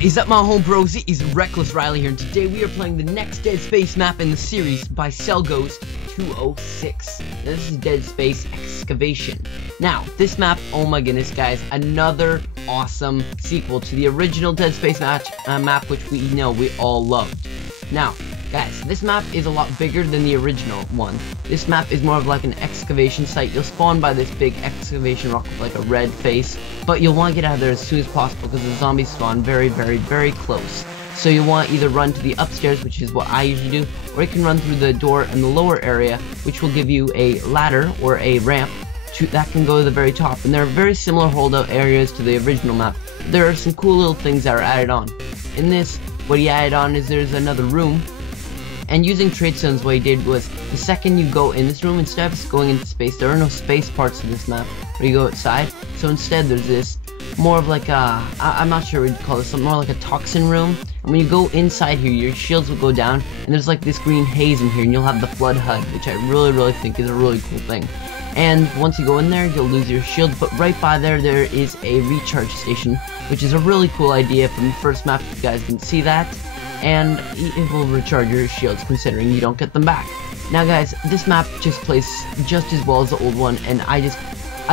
What is up, my home bros? It is Reckless Riley here, and today we are playing the next Dead Space map in the series by Selghost 206. Now, this is Dead Space Excavation. Now, this map, oh my goodness guys, another awesome sequel to the original Dead Space map, which we know we all loved. Now, guys, this map is a lot bigger than the original one. This map is more of like an excavation site. You'll spawn by this big excavation rock with like a red face, but you'll want to get out of there as soon as possible because the zombies spawn very, very, very close. So you'll want to either run to the upstairs, which is what I usually do, or you can run through the door in the lower area, which will give you a ladder or a ramp that can go to the very top. And there are very similar holdout areas to the original map. There are some cool little things that are added on. In this, what he added on is there's another room. And using trade stones, what he did was, the second you go in this room, instead of going into space, there are no space parts of this map where you go outside. So instead there's this, more of like a, I'm not sure what you'd call this, something more like a toxin room. And when you go inside here, your shields will go down, and there's like this green haze in here, and you'll have the flood HUD, which I really think is a really cool thing. And once you go in there, you'll lose your shield, but right by there is a recharge station, which is a really cool idea from the first map if you guys didn't see that. And it will recharge your shields considering you don't get them back. Now guys, this map just plays just as well as the old one, and I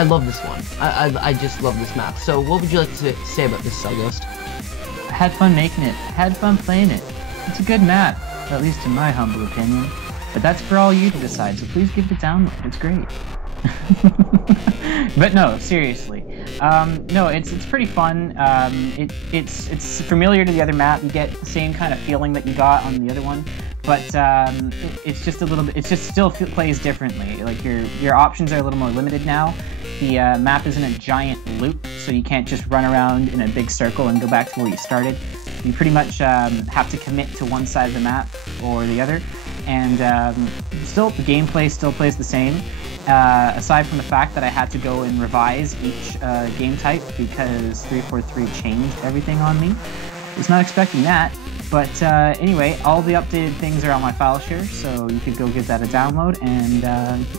love this one. I just love this map. So what would you like to say about this, Selghost? I had fun making it, had fun playing it. It's a good map, at least in my humble opinion. But that's for all you to decide, so please give it a download, it's great. But no, seriously. No, it's pretty fun. It's familiar to the other map. You get the same kind of feeling that you got on the other one, but it's just a little bit. It just still plays differently. Like your options are a little more limited now. The map isn't a giant loop, so you can't just run around in a big circle and go back to where you started. You pretty much have to commit to one side of the map or the other, and still the gameplay still plays the same. Aside from the fact that I had to go and revise each game type because 343 changed everything on me. I was not expecting that, but anyway, all the updated things are on my file share, so you could go give that a download, and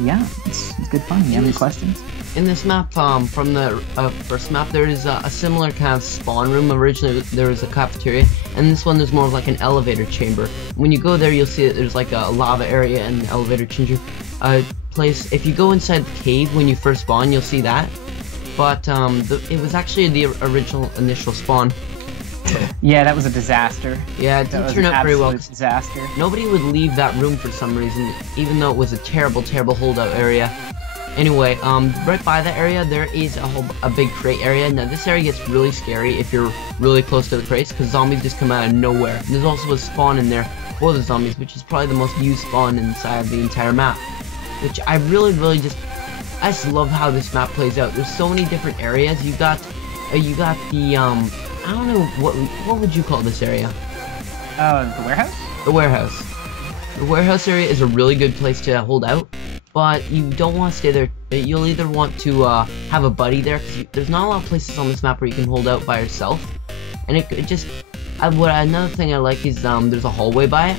yeah, it's good fun. You have any questions? In this map, from the first map, there is a similar kind of spawn room. Originally, there was a cafeteria, and this one there's more of like an elevator chamber. When you go there, you'll see that there's like a lava area and an elevator chamber. Place. If you go inside the cave when you first spawn, you'll see that. But it was actually the original initial spawn. Yeah, that was a disaster. Yeah, it didn't turn out very well. Disaster. Nobody would leave that room for some reason, even though it was a terrible holdout area. Anyway, right by that area there is a big crate area. Now this area gets really scary if you're really close to the crates, because zombies just come out of nowhere. And there's also a spawn in there for the zombies, which is probably the most used spawn inside of the entire map. Which I really just love how this map plays out. There's so many different areas. You got the I don't know what would you call this area? The warehouse? The warehouse. The warehouse area is a really good place to hold out, but you don't want to stay there. You'll either want to have a buddy there, because there's not a lot of places on this map where you can hold out by yourself. And another thing I like is there's a hallway by it,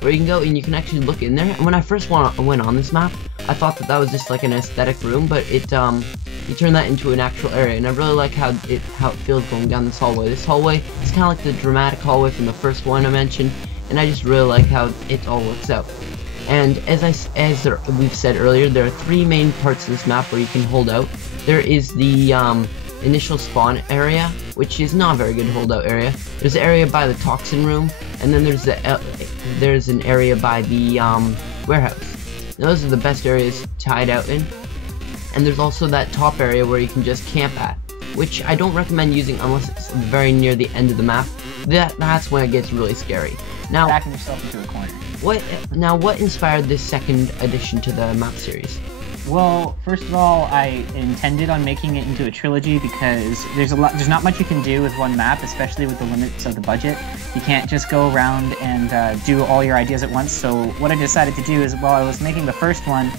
where you can go and you can actually look in there. And when I first went on this map, I thought that was just like an aesthetic room, but you turn that into an actual area, and I really like how it feels going down this hallway. This hallway is kind of like the dramatic hallway from the first one I mentioned, and I just really like how it all works out. And as we've said earlier, there are three main parts of this map where you can hold out. There is the initial spawn area, which is not a very good holdout area. There's an area by the toxin room, and then there's an area by the warehouse. Now, those are the best areas to hide out in. And there's also that top area where you can just camp at, which I don't recommend using unless it's very near the end of the map. That's when it gets really scary. Now, backing yourself into a corner. What inspired this second addition to the map series? Well, first of all, I intended on making it into a trilogy because there's not much you can do with one map, especially with the limits of the budget. You can't just go around and do all your ideas at once. So what I decided to do is, while I was making the first one,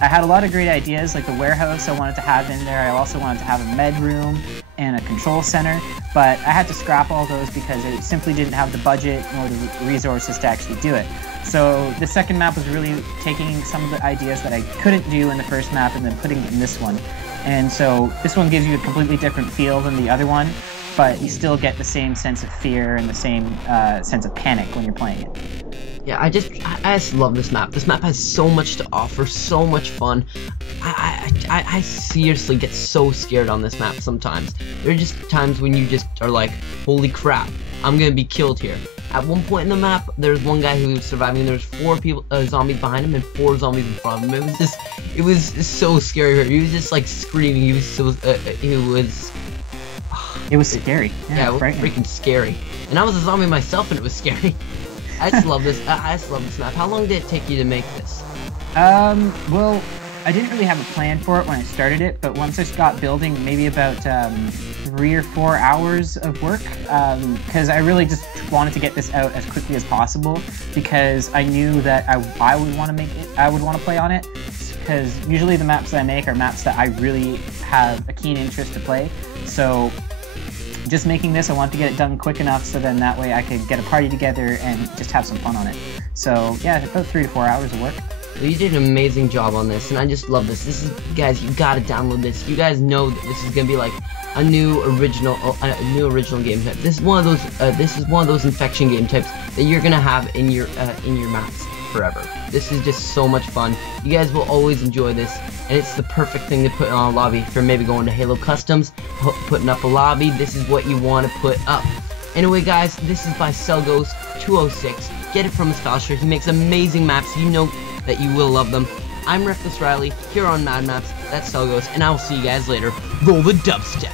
I had a lot of great ideas, like the warehouse I wanted to have in there. I also wanted to have a med room and a control center, but I had to scrap all those because it simply didn't have the budget nor the resources to actually do it. So the second map was really taking some of the ideas that I couldn't do in the first map and then putting it in this one. And so this one gives you a completely different feel than the other one. but you still get the same sense of fear and the same sense of panic when you're playing it. Yeah, I just love this map. This map has so much to offer, so much fun. I seriously get so scared on this map sometimes. There are just times when you just are like, holy crap, I'm gonna be killed here. At one point in the map, there's one guy who was surviving. There's 4 people, zombies behind him, and 4 zombies in front of him. It was so scary. He was just like screaming. He was so, It was scary. Yeah, it was freaking scary. And I was a zombie myself, and it was scary. I just love this. I just love this map. How long did it take you to make this? Well, I didn't really have a plan for it when I started it, but once I got building, maybe about 3 or 4 hours of work, because I really just wanted to get this out as quickly as possible, because I knew that I would want to make it. I would want to play on it, because usually the maps that I make are maps that I really have a keen interest to play. So just making this, I wanted to get it done quick enough so then that way I could get a party together and just have some fun on it. So yeah, about 3 to 4 hours of work. Well, you did an amazing job on this, and I just love this. This is, guys, you gotta download this. You guys know that this is gonna be like a new original game type. This is one of those. This is one of those infection game types that you're gonna have in your maps forever. This is just so much fun. You guys will always enjoy this, and it's the perfect thing to put on a lobby. If you're maybe going to Halo Customs, putting up a lobby, this is what you want to put up. Anyway, guys, this is by Selgos206. Get it from his file share. He makes amazing maps. You know that you will love them. I'm Reckless Riley here on MadMaps. That's Selgos, and I will see you guys later. Roll the dubstep.